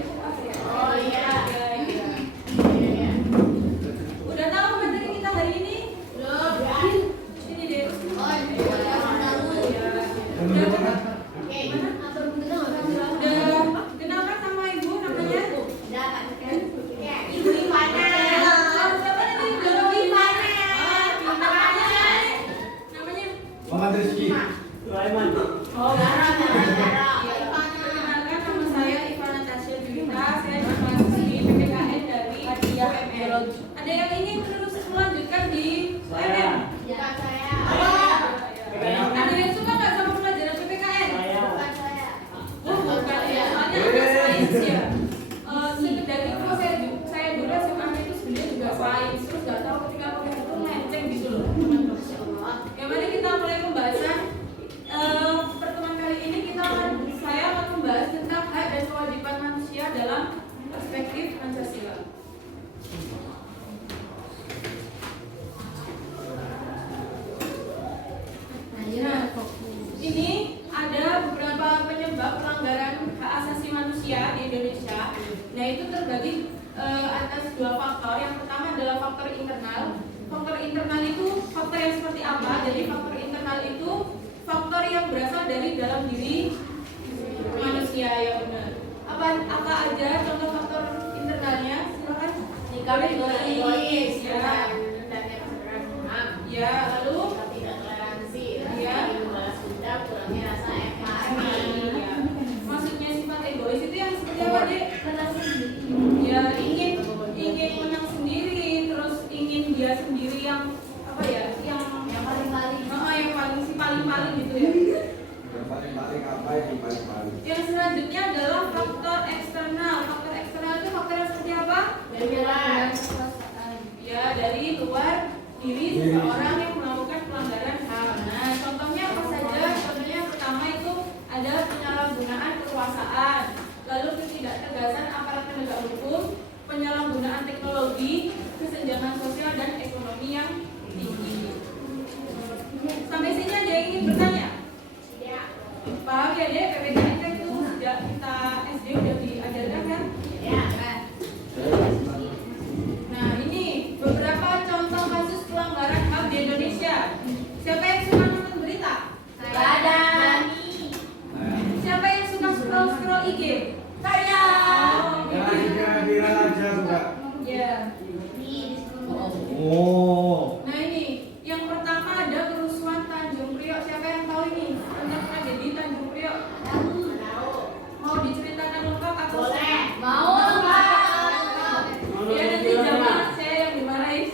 Oh iya. Udah tahu materi kita hari ini? Belum. Ini deh. Oh iya. Udah kenal kan sama ibu namanya? Ibu Ivana. Siapa tadi? Ibu Ivana. Namanya? Muhammad Rizky. Sulaiman. Oh, perkenalkan nama saya Ivana Tasya Juwita. Saya mahasiswi PPKN dari UMN. Ada yang ingin terus melanjutkan di UMN? Saya. Ada yang suka nggak sama pelajaran PPKN? Saya. Oh, bukan ya. Soalnya ada sains ya. Sekedar itu saya dulu SMA itu sebenarnya juga sains. Terus nggak tahu ketika pakai itu melenceng gitu loh. Ya, mari kita mulai pembahasan. Pertemuan kali ini saya akan membahas tentang hak dan kewajiban manusia dalam perspektif Pancasila. Nah, ini ada beberapa penyebab pelanggaran hak asasi manusia di Indonesia. Nah, itu terbagi atas dua faktor. Yang pertama adalah faktor internal. Faktor internal itu faktor yang seperti apa? Jadi faktor internal itu faktor yang berasal dari dalam diri manusia, ya benar. Apa aja contoh faktor internalnya? Silakan. Egois, ya, lalu tidak toleransi, ya, balas dendam, kurangnya rasa empati. ya. Maksudnya sifat egois itu yang seperti apa, Dek? Ya, ingin menang sendiri, terus ingin dia sendiri yang apa ya? Yang paling-paling. Yang paling gitu ya. Yang paling apa yang paling? Yang selanjutnya adalah faktor eksternal. Faktor eksternal itu faktor yang seperti apa? Ya, dari luar diri seseorang yang melakukan pelanggaran HAM. Nah, contohnya apa saja? Contohnya yang pertama itu ada penyalahgunaan kekuasaan, lalu ketidaktegasan aparat penegak hukum, penyalahgunaan teknologi, kesenjangan sosial dan ekonomi yang tinggi. Sampai sini ada yang ingin bertanya? Paham ya, Dek? PPKN kan itu sejak kita SD udah diajarkan kan? Ya. Nah, ini beberapa contoh kasus pelanggaran HAM di Indonesia. Siapa yang suka nonton berita? Ada. Siapa yang suka scroll IG? Saya. Ya, kira-kira aja sudah. Ya. Oh. Nah, ini yang pertama ada kerusuhan Tanjung Priok. Siapa yang tahu ini tentang tragedi Tanjung Priok? Mau diceritakan lengkap atau? Boleh. Ya, nanti jangan saya yang dimarahin.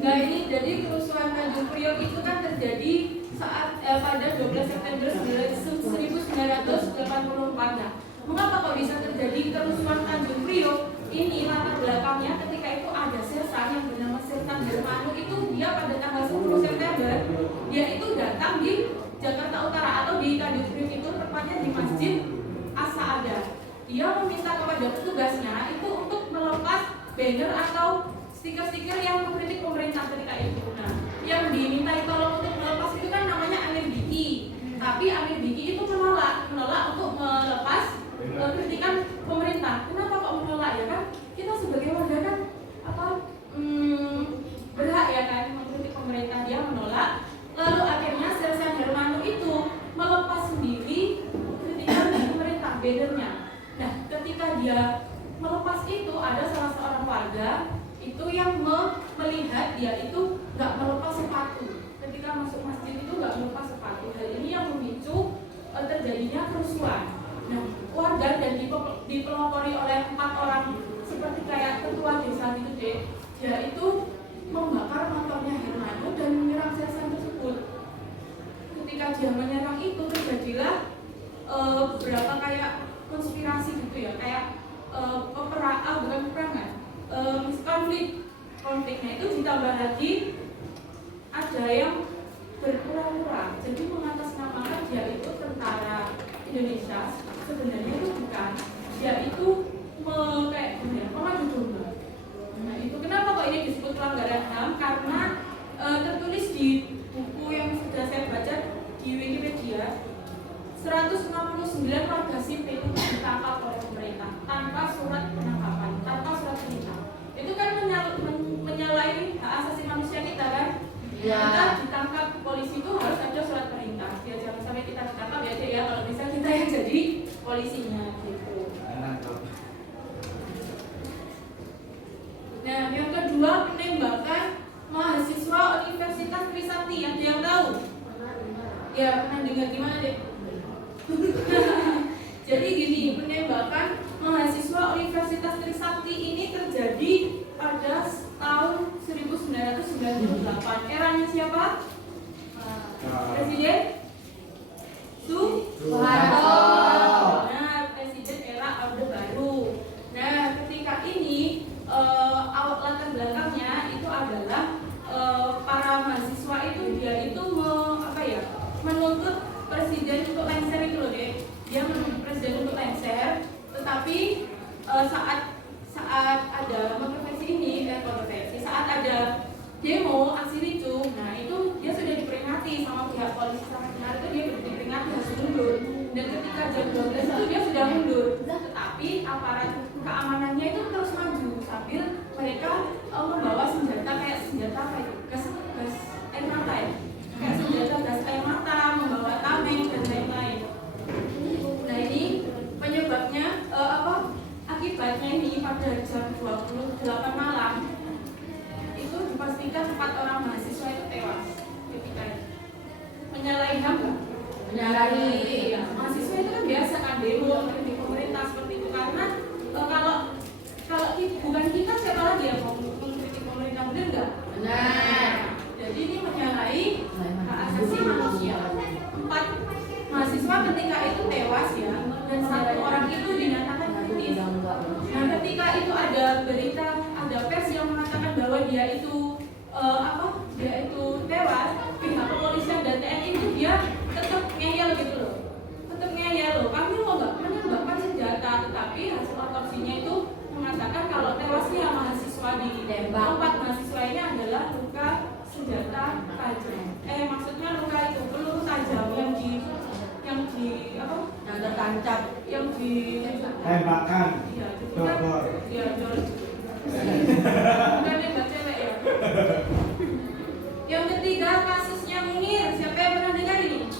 Nah, ini jadi kerusuhan Tanjung Priok itu kan terjadi saat pada 12 September 1984. Nah, mengapa kok bisa terjadi kerusuhan Tanjung Priok? Ini latar belakangnya ketika itu ada sersan yang bernama Sersan Hermanu. Itu dia pada tanggal 10 September dia itu datang di Jakarta Utara atau di Tanjung Priok itu tepatnya di Masjid As-Saadah. Dia meminta kepada petugasnya itu untuk melepas banner atau stiker-stiker yang mengkritik pemerintah ketika itu. Nah, yang dimintai tolong untuk melepas itu kan namanya Amir Diki. Tapi Amir Diki itu menolak untuk melepas kritikan pemerintah. Kenapa kok menolak ya kan? Kita sebagai warga kan berhak ya kan mengkritik pemerintah. Dia menolak. Lalu akhirnya Sersan Hermanu itu melepas sendiri kritikan pemerintah bannernya. Nah, ketika dia melepas itu ada salah seorang warga itu yang melihat dia itu nggak melepas sepatu. Ketika masuk masjid itu nggak melepas sepatu. Hal ini yang memicu terjadinya kerusuhan. Nah, warga dan dipelopori oleh 4 orang seperti kayak ketua desa gitu deh. Dia itu membakar motornya Hermanu dan menyerang sersan tersebut. Ketika dia menyerang itu terjadilah beberapa kayak konspirasi gitu ya, kayak bukan peperangan, konfliknya itu ditambah lagi ada yang berpura-pura jadi mengatasnamakan dia itu tentara Indonesia, sebenarnya itu bukan, dia itu pengadu domba. Nah, itu kenapa kok ini disebut pelanggaran HAM? Karena tertulis di buku yang sudah saya baca di Wikipedia, 159 warga sipil itu ditangkap oleh pemerintah tanpa surat penangkapan, tanpa surat perintah. Itu kan menyalahi hak asasi manusia kita kan? Iya. Kita ditangkap polisi itu harus ada surat perintah. Ya jangan sampai kita ditangkap ya aja ya, kalau bisa kita yang jadi polisinya gitu. Nah, yang kedua penembakan mahasiswa Universitas Trisakti. Ada yang tahu? Ya, pernah dengar gimana deh? Jadi gini, penembakan mahasiswa Universitas Trisakti ini terjadi pada tahun 1998. Eranya siapa? Presiden Soeharto. Nah, Presiden era Orde Baru. Nah, ketika ini latar belakangnya itu adalah para mahasiswa itu dia itu menuntut presiden untuk lengser itu loh deh. Dia menuntut presiden untuk lengser, tetapi saat ada saat ada demo aksi itu, nah itu dia sudah diperingati sama pihak polisi sama benar itu dia diperingati harus mundur. Dan ketika jam 12 itu dia sudah mundur, tetapi aparat keamanannya itu terus maju sambil mereka membawa senjata kayak gas air mata ya, kayak senjata gas air mata, membawa tameng dan lain-lain. Nah ini penyebabnya akibatnya ini pada jam 28 malam itu dipastikan 4 orang mahasiswa itu tewas ketika itu. Menyalahi HAM nggak? Menyalahi. Ya, mahasiswa itu kan biasa kan demo kritik pemerintah seperti itu, karena kalau bukan kita siapa lagi yang mau mengkritik pemerintah, benar nggak? Benar. Jadi ini menyalahi hak asasi manusia. 4 mahasiswa ketika itu tewas ya, dan 1 orang itu dinyatakan kritis. Nah ketika itu ada berita, ada pers yang mengatakan bahwa dia itu tewas, pihak kepolisian dan TNI itu dia tetap ngeyel gitu loh, kami mau nggak menembakkan senjata, tetapi hasil otopsinya itu mengatakan kalau tewasnya mahasiswa di tempat mahasiswa ini adalah luka senjata tajam. Maksudnya luka itu peluru tajam yang tertancap, yang di tembakan. Iya, Dor. iya, dor. Bukan nembak cewek ya. Yang ketiga kasusnya Munir. Siapa yang pernah dengar ini?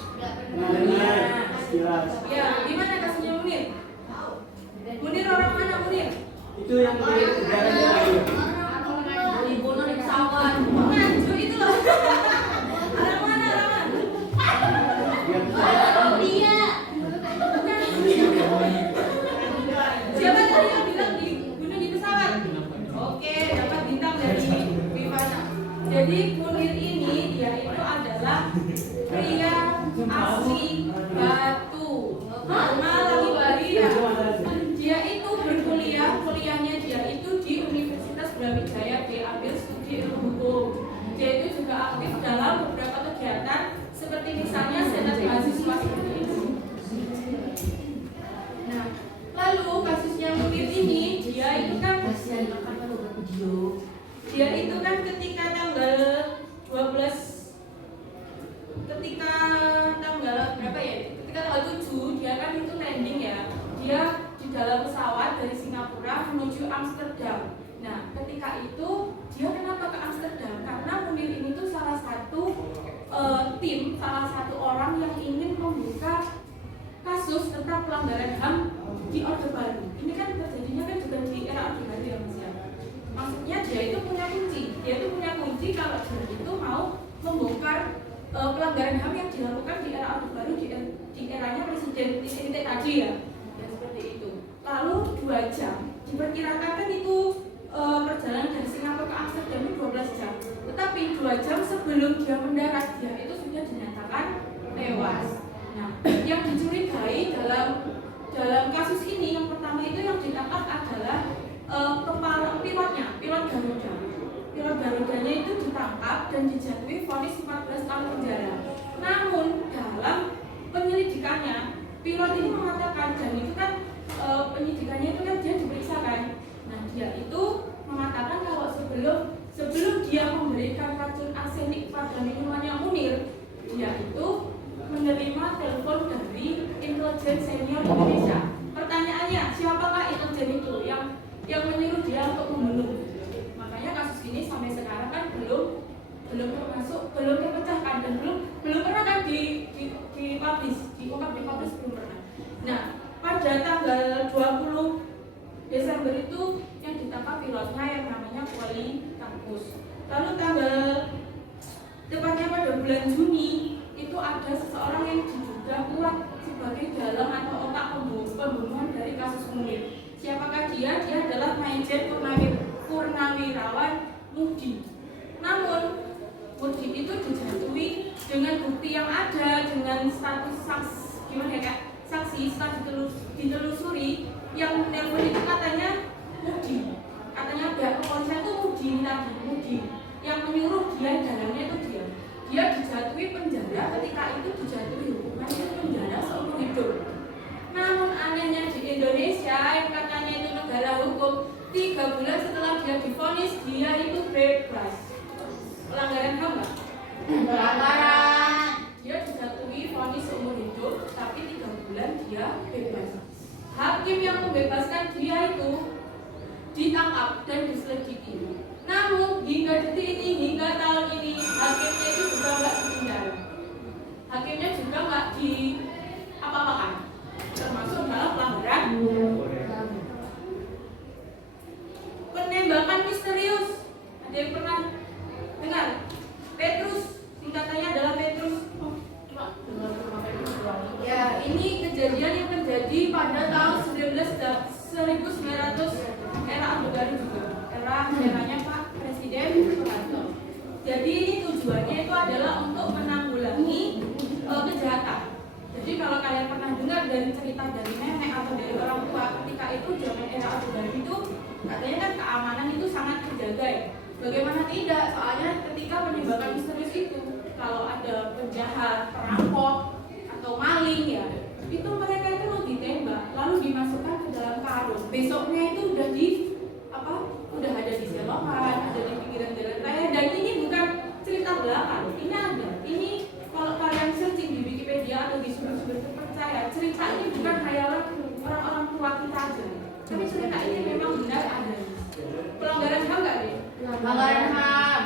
Jelas. Ya, gimana kasusnya Munir? Munir orang mana Munir? Itu yang di udara Dibunuh di pesawat. Nganjuk itu loh. Orang mana? Dia. Siapa tadi yang bilang dibunuh di pesawat? Oke, dapat bintang dari Vivana. Jadi Munir ini dia itu adalah pria asli Batu. Nama lagi dia. Dia itu kuliahnya dia itu di Universitas Brawijaya, dia ambil studi ilmu hukum. Dia itu juga aktif dalam beberapa kegiatan seperti misalnya senat mahasiswa seperti itu. Nah, lalu kasusnya Munir ini dia itu kan ketika tanggal 12 ketika tanggal berapa ya? Ketika tanggal 7 dia kan itu landing ya. Dia di dalam pesawat dari Singapura menuju Amsterdam. Nah, ketika itu dia kenapa ke Amsterdam? Karena Munir ini tuh salah satu orang yang ingin membuka kasus tentang pelanggaran HAM di Orde Baru. Ini kan terjadinya kan juga di era Orde Baru ya Mas ya. Maksudnya dia itu punya kunci kalau dia itu mau membongkar pelanggaran HAM yang dilakukan di era Orde Baru di eranya Presiden Titik tadi ya. Dan seperti itu. Lalu 2 jam. Diperkirakan kan itu perjalanan dari Singapura ke Amsterdam itu 12 jam. Tetapi 2 jam sebelum dia mendarat dia itu sudah dinyatakan tewas. Nah, yang dicurigai dalam kasus ini yang pertama itu yang ditangkap adalah pilot Garuda. Pilot Garudanya itu ditangkap dan dijatuhi vonis 14 tahun penjara. Namun dalam penyelidikannya pilot ini mengatakan, dan itu kan penyidikannya itu kan dia diperiksa kan. Nah dia itu mengatakan kalau sebelum dia memberikan racun arsenik pada minumannya Munir, dia itu menerima telepon dari itu yang ditangkap pilotnya yang namanya Polikarpus. Lalu tanggal tepatnya pada bulan Juni itu ada seseorang yang diduga kuat sebagai dalang atau otak pembunuhan dari kasus Munir. Siapakah dia? Dia adalah Majen Purnawirawan Mudi. Namun Mudi itu dijatuhi dengan bukti yang ada, dengan status saksi setelah ditelusuri yang nelpon itu katanya Mudi, katanya pihak kepolisian itu Mudi yang menyuruh dia, dalangnya itu dia dijatuhi penjara, ketika itu dijatuhi hukuman penjara seumur hidup. Namun anehnya di Indonesia yang katanya itu negara hukum, 3 bulan setelah dia divonis dia itu bebas. Pelanggaran HAM nggak? Pelanggaran. Dia dijatuhi vonis seumur hidup, tapi 3 bulan dia bebas. Hakim yang membebaskan dia itu ditangkap dan diselidiki. Namun hingga detik ini, hingga tahun ini, hakimnya itu juga nggak dipenjara. Hakimnya juga nggak di apa-apakan, termasuk dalam pelanggaran penembakan misterius. Ada yang pernah dengar? Petrus, singkatannya adalah Petrus. Ya, ini kejadian yang terjadi pada tahun 1900 era Orde Baru juga, eranya Pak Presiden Soeharto. Jadi ini tujuannya itu adalah untuk menanggulangi kejahatan. Jadi kalau kalian pernah dengar dari cerita dari nenek atau dari orang tua, ketika itu zaman era Orde Baru itu katanya kan keamanan itu sangat terjaga ya. Bagaimana tidak? Soalnya ketika penembakan misterius itu, kalau ada penjahat, perampok atau maling ya, itu mereka itu mau ditembak, lalu dimasukkan ke dalam karung. Besoknya itu udah ada di selokan, ada di pinggiran jalan raya. Dan ini bukan cerita belaka, ini ada. Ini kalau kalian searching di Wikipedia atau di sumber-sumber terpercaya, cerita ini bukan khayalan orang-orang tua kita aja, tapi cerita ini memang benar ada. Pelanggaran HAM nggak deh? Pelanggaran HAM.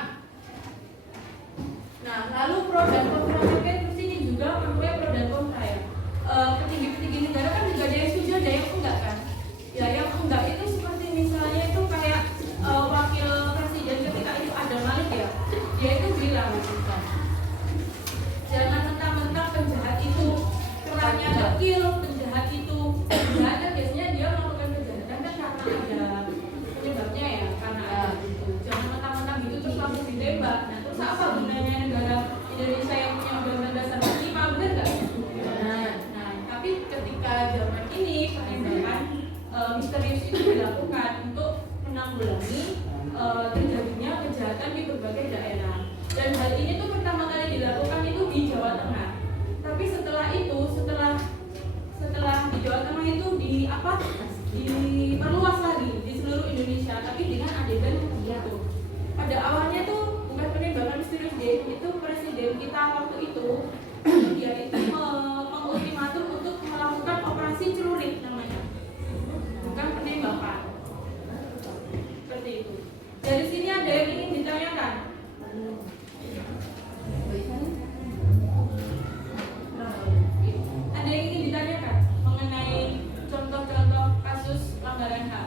Nah, lalu pro dan kontra terus ini juga menuai pro dan kontra ya. Petinggi-petinggi negara kan juga ada yang setuju, ada yang enggak kan? Ya, yang enggak itu seperti misalnya itu kayak wakil presiden ketika itu ada Malik ya, dia itu bilang jangan mentang-mentang penjahat itu kerannya kecil, penjahat itu penjahat kan biasanya dia melakukan kejahatan kan karena ada penyebabnya ya, karena ada gitu. Jangan mentang-mentang gitu terus langsung ditembak. Nah, terus apa gunanya negara Indonesia yang punya undang-undang dasar 45, benar nggak? Nah, tapi ketika zaman ini penembakan misterius itu dilakukan untuk menanggulangi terjadinya kejahatan di berbagai daerah. Dan hal ini tuh pertama kali dilakukan itu di Jawa Tengah. Tapi setelah itu, setelah di Jawa Tengah itu diperluas lagi di seluruh Indonesia, tapi dengan adegan itu. Pada awalnya tuh bukan penembakan misterius deh, itu presiden kita waktu itu dia itu mengultimatum untuk melakukan operasi celurit namanya, bukan penembakan. Seperti itu. Dari sini ada yang ingin ditanyakan? Ada yang ingin ditanyakan mengenai contoh-contoh kasus pelanggaran HAM,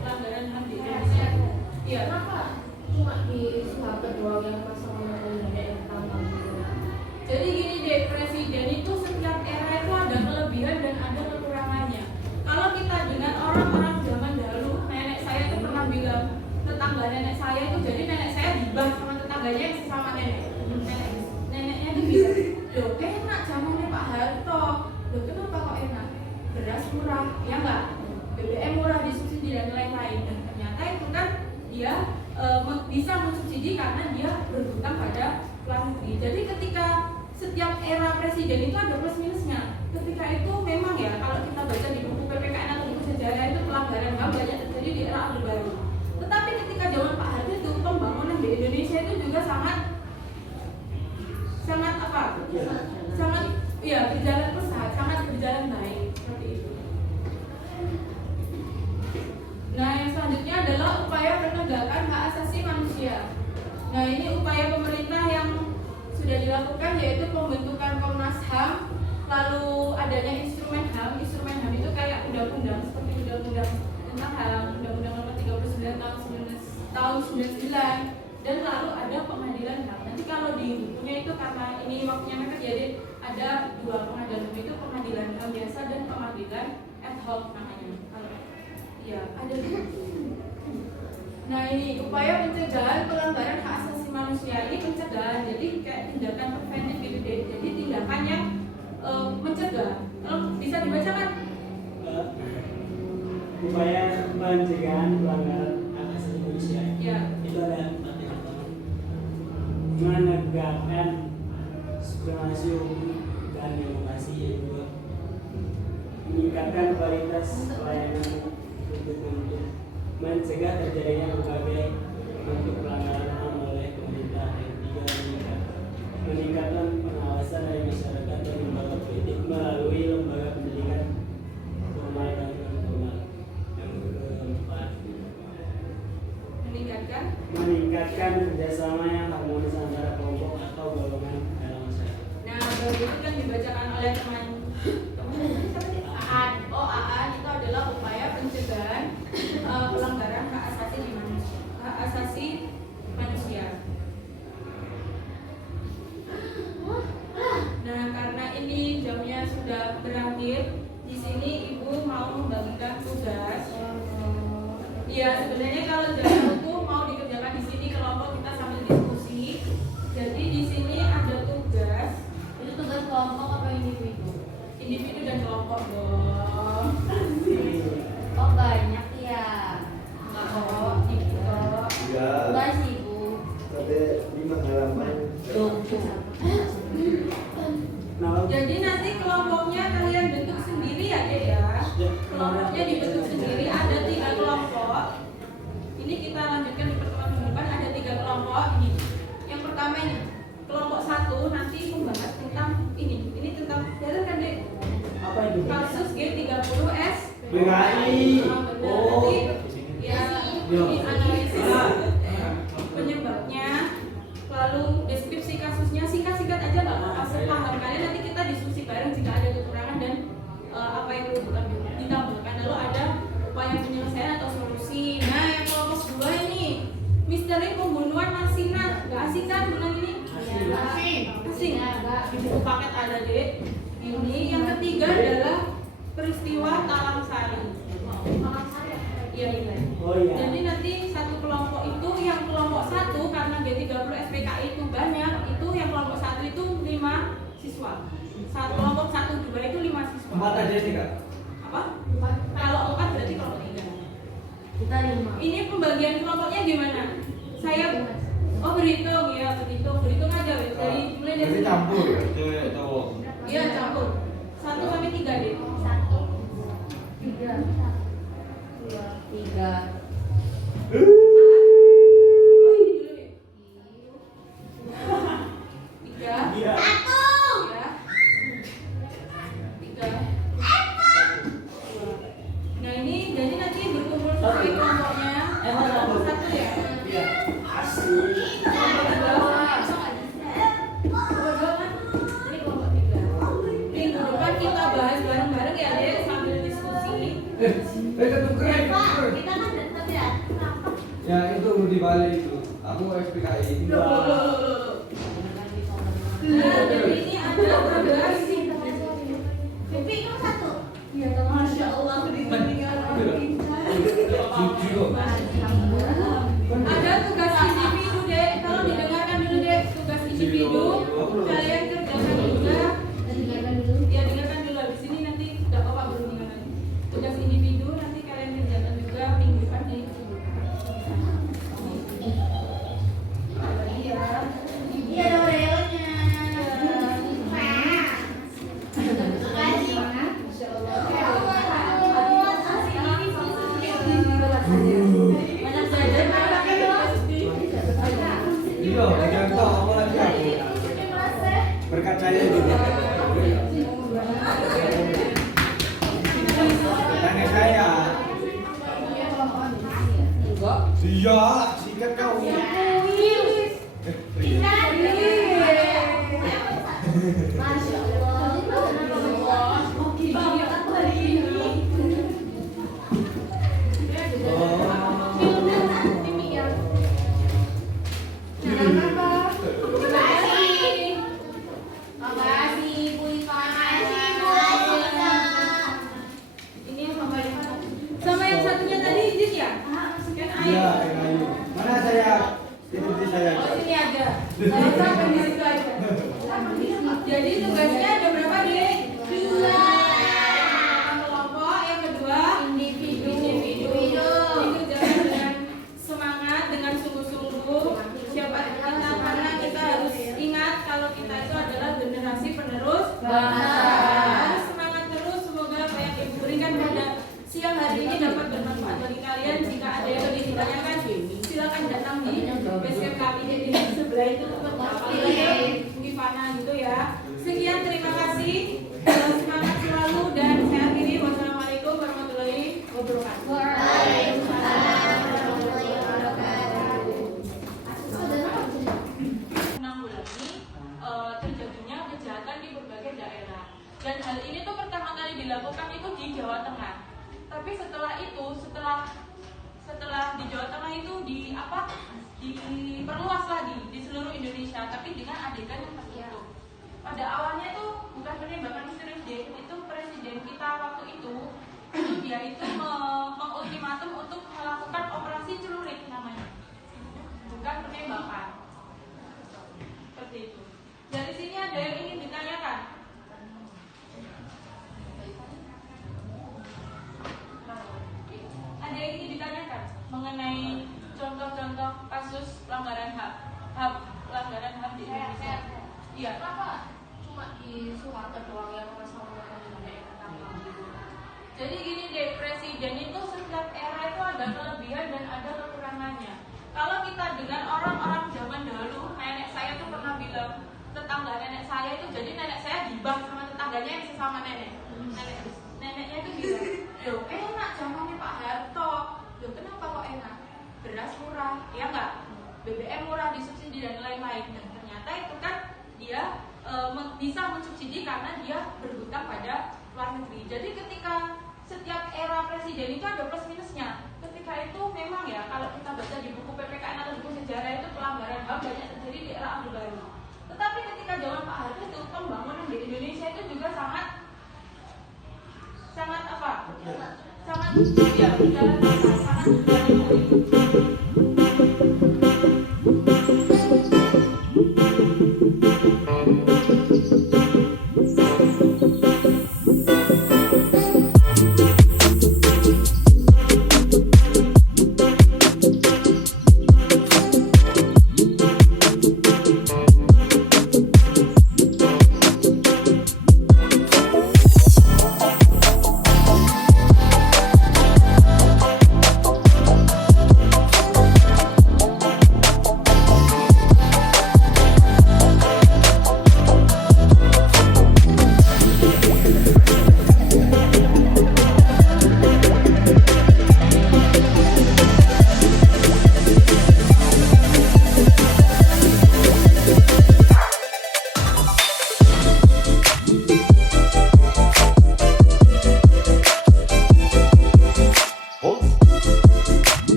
pelanggaran HAM di Indonesia? Iya. Kenapa cuma di sahabat doang yang pasangan yang tambang gitu? Jadi gini deh, presiden itu setiap era itu ada kelebihan dan ada kekurangannya. Kalau kita dengan orang-orang zaman dahulu, nenek saya itu pernah bilang, tetangga nenek saya itu, jadi nenek saya dibah sama tetangganya yang sesama nenek. Neneknya itu bilang, loh enak zamannya Pak Harto. Loh kenapa kok enak? Beras murah, ya enggak? BBM murah, disubsidi dan lain-lain. Dan ternyata itu kan dia bisa mensubsidi karena dia berhutang pada luar negeri. Jadi ketika setiap era presiden itu ada plus minusnya. Ketika itu memang ya, kalau kita baca di buku PPKN atau buku sejarah itu pelanggaran HAM banyak terjadi di era Orde Baru. Tetapi ketika zaman Pak Harto itu pembangunan di Indonesia itu juga sangat berjalan pesat, sangat berjalan baik seperti itu. Nah, yang selanjutnya adalah upaya penegakan hak asasi manusia. Nah, ini upaya pemerintah yang sudah dilakukan yaitu pembentukan Komnas HAM, lalu adanya instrumen HAM. Instrumen HAM itu kayak undang-undang seperti undang-undang tentang HAM Undang-Undang Nomor 39 tahun 99, dan lalu ada pengadilan HAM. Nanti kalau di bukunya itu karena ini waktunya mepet, jadi ada dua pengadilan HAM itu, pengadilan HAM biasa dan pengadilan ad hoc namanya. Ya, ada. Nah, ini upaya pencegahan pelanggaran hak asasi manusia, ini pencegahan, jadi kayak tindakan preventif gitu deh. Jadi tindakan yang mencegah. Bisa dibacakan? Upaya pencegahan pelanggaran hak asasi manusia. Ya. Itu ada 4 yang pertama. Menegakkan supremasi hukum dan demokrasi. Yang kedua, meningkatkan kualitas pelayanan untuk mencegah terjadinya berbagai bentuk pelanggaran HAM oleh pemerintah. Yang ketiga, meningkatkan pengawasan dari masyarakat dan lembaga politik melalui lembaga pendidikan formal dan non formal. Yang keempat, meningkatkan kerjasama yang harmonis antara kelompok atau golongan dalam masyarakat. Nah, baru itu kan dibacakan oleh teman Aan. Oh, Aan itu adalah upaya pencegahan pelanggaran hak asasi manusia. Nah, karena ini jamnya sudah berakhir, di sini Ibu mau membagikan tugas. Ya, sebenarnya kalau jalan hukum mau dikerjakan di sini kelompok, kita sambil diskusi. Jadi di sini ada tugas. Itu tugas kelompok apa individu? Individu dan kelompok dong. Oh banyak ya. Enggak kok, dikit kok. Ya, Enggak sih Bu. ada 5 halaman. Jadi nanti kelompoknya kalian bentuk sendiri ya, Dek ya. Kelompoknya dibentuk sendiri, ada 3 kelompok. Ini kita lanjutkan di pertemuan minggu depan, ada 3 kelompok ini. Yang pertama ini, kelompok 1 nanti membahas tentang ini. Ini tentang jalan kan, Dek? Apa itu? Kasus G30S. PKI. Oh. Nanti ya ini analisis penyebabnya, lalu deskripsi kasusnya, singkat-singkat aja nggak apa-apa, sepaham kalian. Nanti kita diskusi bareng jika ada kekurangan dan apa yang perlu ditambahkan. Lalu ada upaya penyelesaian atau solusi. Nah, yang kelompok 2 ini misteri pembunuhan Masina. Nggak asik kan bulan ini? Asing. Di buku paket ada, Dek. Ini yang ketiga adalah peristiwa Talang Sari. Iya, iya. Oh iya. Jadi nanti satu kelompok itu, yang kelompok 1 karena G30 SPKI itu banyak, itu yang kelompok 1 itu 5 siswa. Satu kelompok 1, 2 itu 5 siswa. 4 aja sih Kak. Apa? Kalau 4 berarti kelompok 3. Kita 5. Ini pembagian kelompoknya gimana? Saya berhitung ya, berhitung aja wes. Dari mulai dari Jadi sini. campur ya, cewek cowok. Iya, campur. 1 sampai 3 deh. 1 3 2 3. Oh, ini dulu ya. 3. Iya. 3. Nah, ini jadi nanti berkumpul sesuai kelompoknya. Kelompok 1 ya. Iya. Asik. Ini kelompok 3. Minggu depan kita bahas bareng-bareng ya, Dek, sambil diskusi. Ketukeran. Kita kan tetap ya. Ya itu di Bali itu. Aku SPKI. Nah, jadi ini ada program Pipi kamu 1. ya, Masya Allah, ketinggalan orang pintar. Ada tugas individu, Dek. Tolong didengarkan dulu, Dek. Tugas individu kalian kerjakan juga. Ya, dengarkan dulu. Di sini nanti enggak apa-apa belum dengarkan. Tugas individu nanti kalian kerjakan juga minggu depan di Iya. Iya ada Oreo-nya. Iya, jangan tahu apa lagi aku. Berkat saya juga. Tanya saya. Iya, sikat kau. Masya Allah. Banget hari ini. Iya, PKI. Mana saya? Itu di saya. Oh, sini ada. Saya sampai di situ aja. Jadi tugasnya ada berapa, Dek? 2. Kelompok, yang kedua individu. Dikerjakan dengan semangat, dengan sungguh-sungguh. Karena kita harus ingat kalau kita itu adalah generasi penerus bangsa. Harus semangat terus. Semoga apa yang Ibu berikan pada siang hari ini dapat bermanfaat bagi kalian. Jika ada yang lebih ditanyakan, silakan datang di basecamp kami di sebelah itu tempat di mana gitu ya. Sekian, terima kasih. Semangat selalu dan saya akhiri. Wassalamualaikum warahmatullahi wabarakatuh. Menanggulangi terjadinya kejahatan di berbagai daerah. Dan hal ini tuh pertama kali dilakukan itu di Jawa Tengah. Tapi setelah di Jawa Tengah itu diperluas lagi di seluruh Indonesia, tapi dengan adegan yang tertutup. Pada awalnya itu bukan penembakan misterius, itu presiden kita waktu itu dia itu mengultimatum untuk melakukan operasi celurit namanya, bukan penembakan. Seperti itu. Dari sini ada yang ingin ditanyakan? Ada yang ingin ditanyakan mengenai contoh-contoh kasus pelanggaran pelanggaran HAM di Indonesia? Iya. Kenapa cuma di Sumatera doang yang masalah gitu? Jadi gini deh, presiden itu setiap era itu ada kelebihan dan ada kekurangannya. Kalau kita dengan orang-orang zaman dahulu, nenek saya tuh pernah bilang, tetangga nenek saya itu, jadi nenek saya gibah sama tetangganya yang sesama nenek. Neneknya itu bilang, loh enak zamannya Pak Harto. Loh kenapa kok enak? Beras murah, ya enggak? BBM murah, disubsidi dan lain-lain. Dan ternyata itu kan dia bisa mensubsidi karena dia berhutang pada luar negeri. Jadi ketika setiap era presiden itu ada plus minusnya. Ketika itu memang ya, kalau kita baca di buku PPKN atau buku sejarah itu pelanggaran HAM banyak terjadi di era Orde Baru. Tetapi ketika zaman Pak Harto itu pembangunan di Indonesia itu juga sangat berjalan sangat